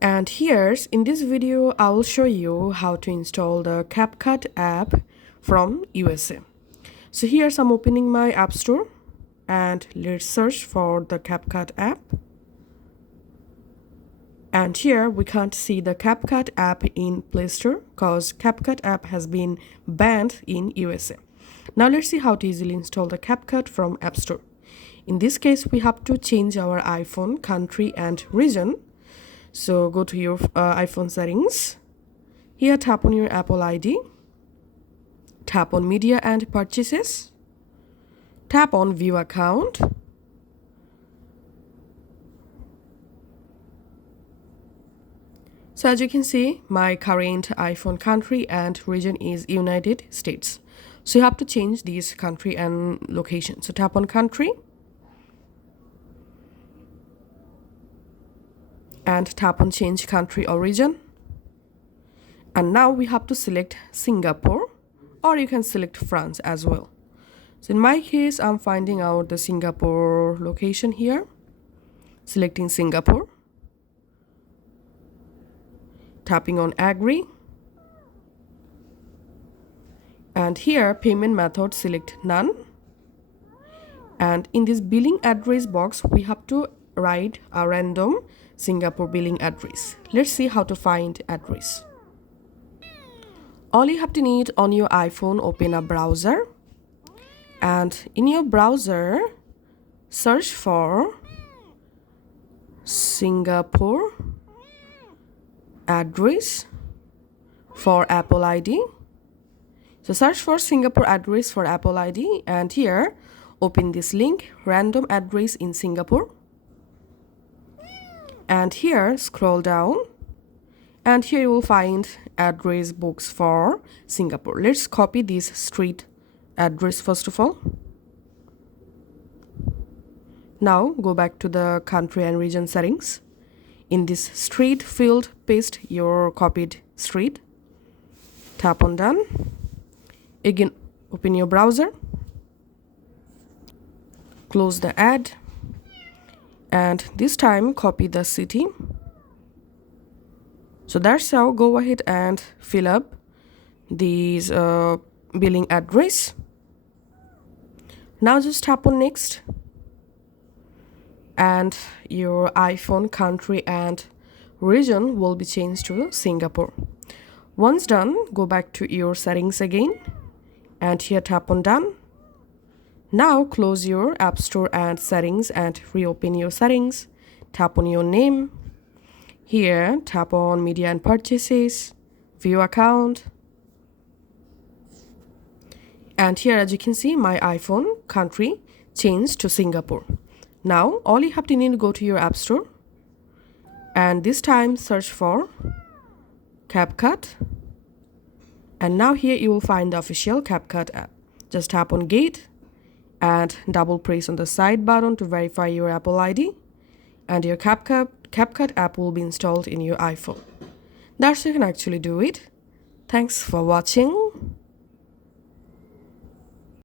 And here's in this video I will show you how to install the CapCut app from USA. So here's I'm opening my app store and let's search for the CapCut app. And here we can't see the CapCut app in Play Store because CapCut app has been banned in USA. Now let's see how to easily install the CapCut from App Store. In this case, we have to change our iPhone country and region. So go to your iPhone settings. Here tap on your Apple ID. Tap on Media and Purchases. Tap on View Account. So as you can see, my current iPhone country and region is United States. So you have to change these country and location. So tap on country. And tap on change country or region. And now we have to select Singapore, or you can select France as well. So in my case, I'm finding out the Singapore location here. Selecting Singapore. Tapping on agree. And here payment method, select none. And in this billing address box, we have to write a random Singapore billing address. Let's see how to find address. All you have to need on your iPhone, open a browser. And in your browser, search for Singapore address for Apple ID. So search for Singapore address for Apple ID and here open this link, random address in Singapore. And here scroll down and here you will find address books for Singapore. Let's copy this street address first of all. Now go back to the country and region settings. In this street field, paste your copied street. Tap on done. Again, open your browser. Close the ad. And this time, copy the city. So that's how go ahead and fill up these billing address. Now just tap on next. And your iPhone country and region will be changed to Singapore. Once done, go back to your settings again and here tap on done. Now close your App Store and settings and reopen your settings. Tap on your name. Here tap on Media and Purchases, View Account. And here as you can see, my iPhone country changed to Singapore. Now, all you have to need to go to your App Store and this time search for CapCut. And now here you will find the official CapCut app. Just tap on Get and double press on the side button to verify your Apple ID and your CapCut app will be installed in your iPhone. That's how you can actually do it. Thanks for watching.